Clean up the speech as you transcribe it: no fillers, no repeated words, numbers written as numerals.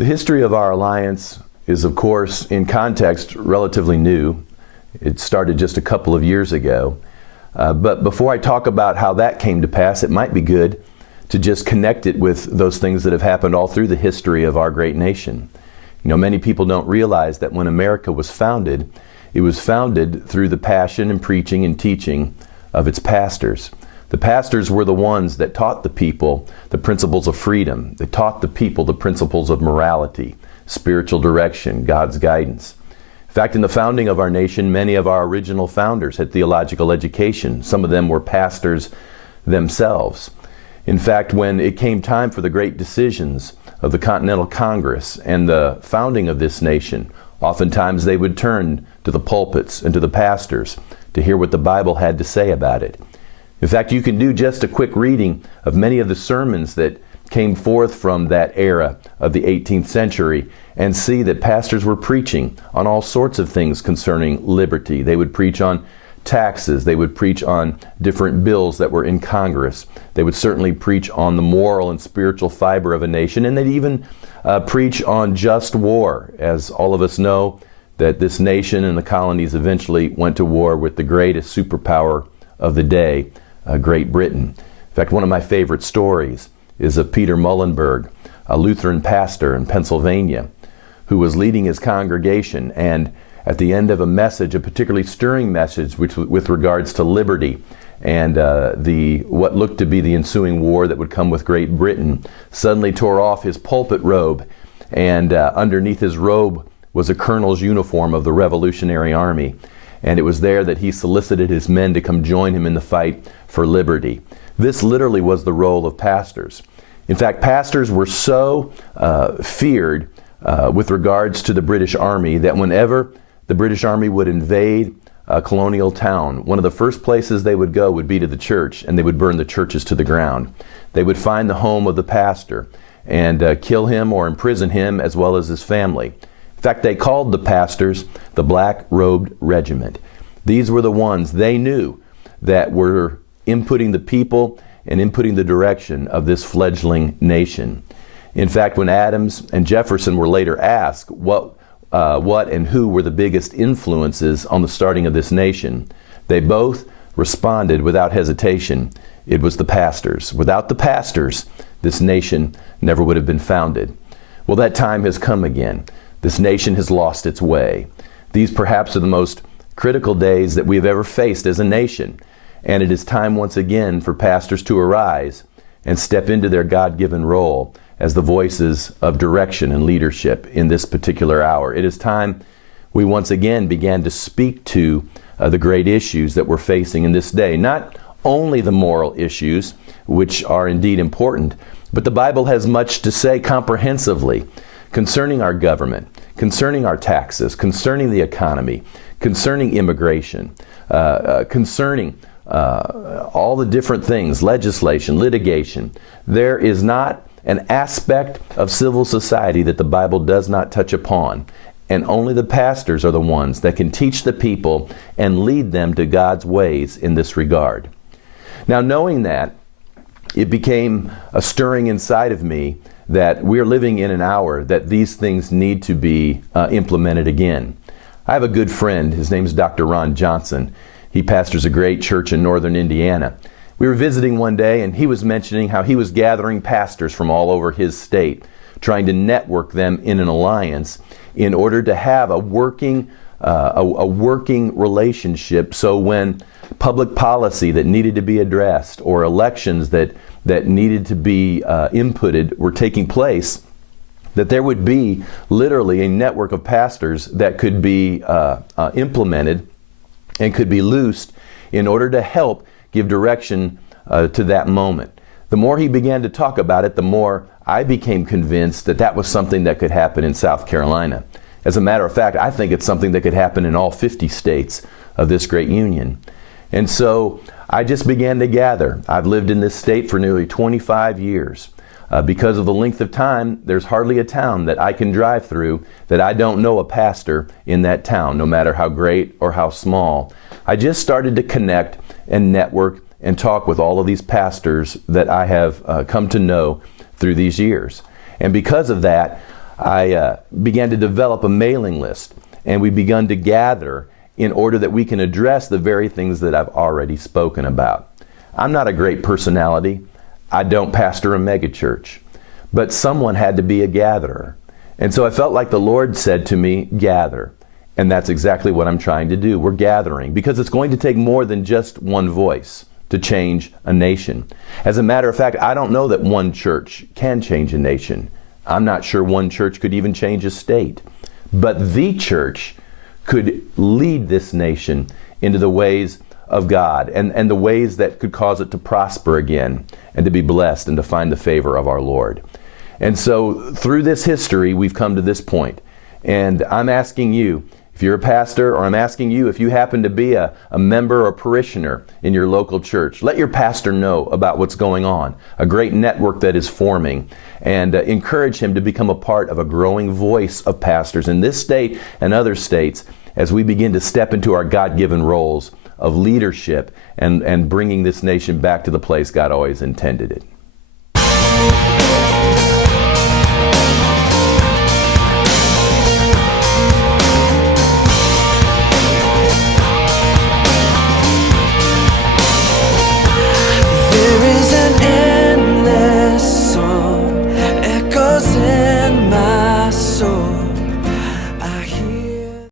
The history of our alliance is, of course, in context, relatively new. It started just a couple of years ago. But before I talk about how that came to pass, it might be good to just connect it with those things that have happened all through the history of our great nation. You know, many people don't realize that when America was founded, it was founded through the passion and preaching and teaching of its pastors. The pastors were the ones that taught the people the principles of freedom. They taught the people the principles of morality, spiritual direction, God's guidance. In fact, in the founding of our nation, many of our original founders had theological education. Some of them were pastors themselves. In fact, when it came time for the great decisions of the Continental Congress and the founding of this nation, oftentimes they would turn to the pulpits and to the pastors to hear what the Bible had to say about it. In fact, you can do just a quick reading of many of the sermons that came forth from that era of the 18th century and see that pastors were preaching on all sorts of things concerning liberty. They would preach on taxes. They would preach on different bills that were in Congress. They would certainly preach on the moral and spiritual fiber of a nation, and they'd even preach on just war. As all of us know, that this nation and the colonies eventually went to war with the greatest superpower of the day, Great Britain. In fact, one of my favorite stories is of Peter Muhlenberg, a Lutheran pastor in Pennsylvania, who was leading his congregation, and at the end of a message, a particularly stirring message with regards to liberty and what looked to be the ensuing war that would come with Great Britain, suddenly tore off his pulpit robe, and underneath his robe was a colonel's uniform of the Revolutionary Army. And it was there that he solicited his men to come join him in the fight for liberty. This literally was the role of pastors. In fact, pastors were so feared with regards to the British Army that whenever the British Army would invade a colonial town, one of the first places they would go would be to the church, and they would burn the churches to the ground. They would find the home of the pastor and kill him or imprison him as well as his family. In fact, they called the pastors the Black-Robed Regiment. These were the ones they knew that were inputting the people and inputting the direction of this fledgling nation. In fact, when Adams and Jefferson were later asked what and who were the biggest influences on the starting of this nation, they both responded without hesitation, it was the pastors. Without the pastors, this nation never would have been founded. Well, that time has come again. This nation has lost its way. These perhaps are the most critical days that we have ever faced as a nation, and it is time once again for pastors to arise and step into their God-given role as the voices of direction and leadership in this particular hour. It is time we once again began to speak to the great issues that we're facing in this day. Not only the moral issues, which are indeed important, but the Bible has much to say comprehensively concerning our government, concerning our taxes, concerning the economy, concerning immigration, concerning all the different things, legislation, litigation. There is not an aspect of civil society that the Bible does not touch upon, and only the pastors are the ones that can teach the people and lead them to God's ways in this regard. Now, knowing that, it became a stirring inside of me that we're living in an hour that these things need to be implemented again. I have a good friend. His name is Dr. Ron Johnson. He pastors a great church in northern Indiana. We were visiting one day, and he was mentioning how he was gathering pastors from all over his state, trying to network them in an alliance in order to have a working relationship, so when public policy that needed to be addressed or elections that needed to be inputted were taking place, that there would be literally a network of pastors that could be implemented and could be loosed in order to help give direction to that moment. The more he began to talk about it, the more I became convinced that that was something that could happen in South Carolina. As a matter of fact, I think it's something that could happen in all 50 states of this great union. And so I just began to gather. I've lived in this state for nearly 25 years. Because of the length of time, there's hardly a town that I can drive through that I don't know a pastor in that town, no matter how great or how small. I just started to connect and network and talk with all of these pastors that I have come to know through these years. And because of that, I began to develop a mailing list, and we begun to gather in order that we can address the very things that I've already spoken about. I'm not a great personality. I don't pastor a megachurch, but someone had to be a gatherer. And so I felt like the Lord said to me, gather. And that's exactly what I'm trying to do. We're gathering because it's going to take more than just one voice to change a nation. As a matter of fact, I don't know that one church can change a nation. I'm not sure one church could even change a state. But the church could lead this nation into the ways of God and the ways that could cause it to prosper again and to be blessed and to find the favor of our Lord. And so through this history, we've come to this point. And I'm asking you, if you're a pastor, or I'm asking you if you happen to be a member or parishioner in your local church, let your pastor know about what's going on, a great network that is forming, and encourage him to become a part of a growing voice of pastors in this state and other states as we begin to step into our God-given roles of leadership and bringing this nation back to the place God always intended it.